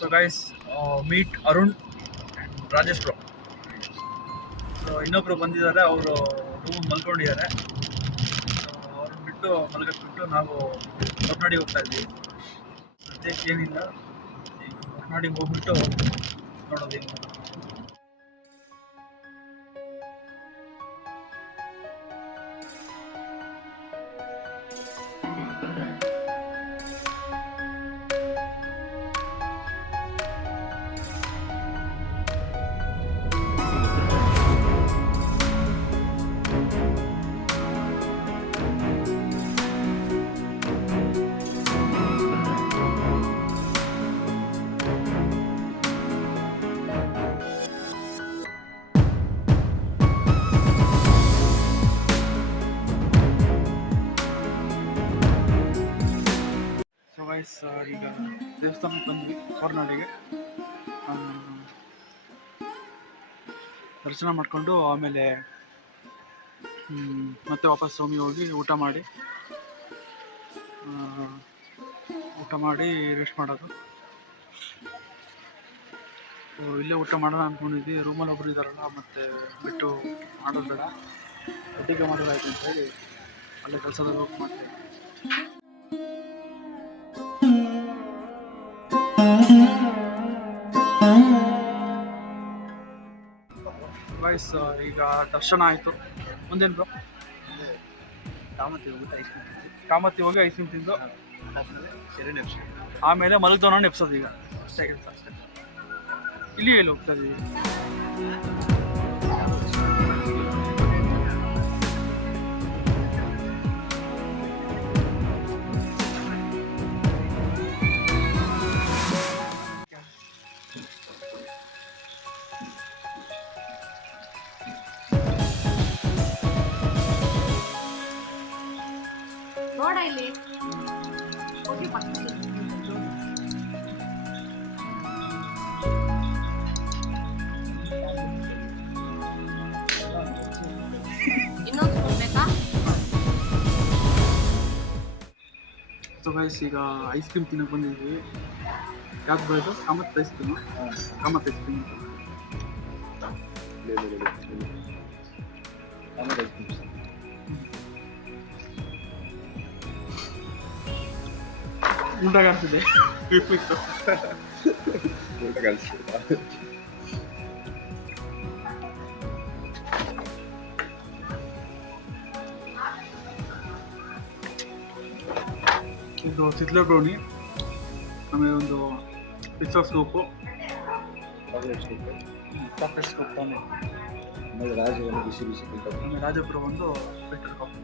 So guys, meet Arun and Rajesh bro. So ಇನ್ನೊಬ್ರು ಬಂದಿದ್ದಾರೆ, ಅವರು ರೂಮ್ ಮಲ್ಕೊಂಡಿದ್ದಾರೆ. ಸೊ ಅವ್ರನ್ನ ಬಿಟ್ಟು ಮಲಗಿಸ್ಬಿಟ್ಟು ನಾವು ಹೊರನಾಡಿಗೆ ಹೋಗ್ತಾ ಇದ್ವಿ. ಸದ್ಯಕ್ಕೆ ಏನಿಲ್ಲ, ಈಗ ಹೊರನಾಡಿಗೆ ಹೋಗ್ಬಿಟ್ಟು ನೋಡೋದು ಏನು. ಈಗ ದೇವಸ್ಥಾನಕ್ಕೆ ಬಂದ್ವಿ ಹೊರನಾಡಿಗೆ. ದರ್ಶನ ಮಾಡಿಕೊಂಡು ಆಮೇಲೆ ಮತ್ತೆ ವಾಪಸ್ ರೂಮಿಗೆ ಹೋಗಿ ಊಟ ಮಾಡಿ ರೆಸ್ಟ್ ಮಾಡೋದು. ಇಲ್ಲೇ ಊಟ ಮಾಡೋಣ ಅಂದ್ಕೊಂಡಿದ್ವಿ. ರೂಮಲ್ಲಿ ಒಬ್ರು ಇದ್ದಾರಲ್ಲ, ಮತ್ತೆ ಬಿಟ್ಟು ಮಾಡೋದು ಬೇಡ, ಒಟ್ಟಿಗೆ ಮಾಡೋದಾಯ್ತು ಅಂತೇಳಿ ಅಲ್ಲೇ ಕೆಲಸದಲ್ಲಿ ಹೋಗಿ ಮಾಡ್ತೇವೆ. ಗೈಸ್, ಈಗ ದರ್ಶನ ಆಯಿತು. ಮುಂದೇನು ಬ್ರೋ? ಕಾಮತ್ತಿ ಹೋಗಿ ಐಸ್ ಕ್ರೀಮ್ ತಿಂದು ಆಮೇಲೆ ಮಲಗ್ದವನ ನೆಪ್ಸೋದು. ಈಗ ಅಷ್ಟೇ ಕೆಲಸ, ಅಷ್ಟೇ. ಇಲ್ಲಿ ಎಲ್ಲಿ ಹೋಗ್ತಾ ಇದೀವಿ? ಸೊ ಗೈಸ್, ಈಗ ಐಸ್ ಕ್ರೀಮ್ ತಿನ್ನಕ್ಕೆ ಬಂದಿದ್ವಿ. ಯಾವ್ದು ಬರೋದು? Kamath ice cream. Kamath ice cream ಊಟ ಕಾಣಿಸಿದೆ. ಇದು ಸಿದ್ಲ ಬ್ರೌನಿ, ಆಮೇಲೆ ಒಂದು ಪಿಜ್ಜಾ ಸೂಪು, ಚಾಕ್ಲೇಟ್ ಸ್ಕೂಪ್ ತಾನೆ, ಆಮೇಲೆ ರಾಜಪುರ ಒಂದು ಫಿಲ್ಟರ್ ಕಾಫಿ.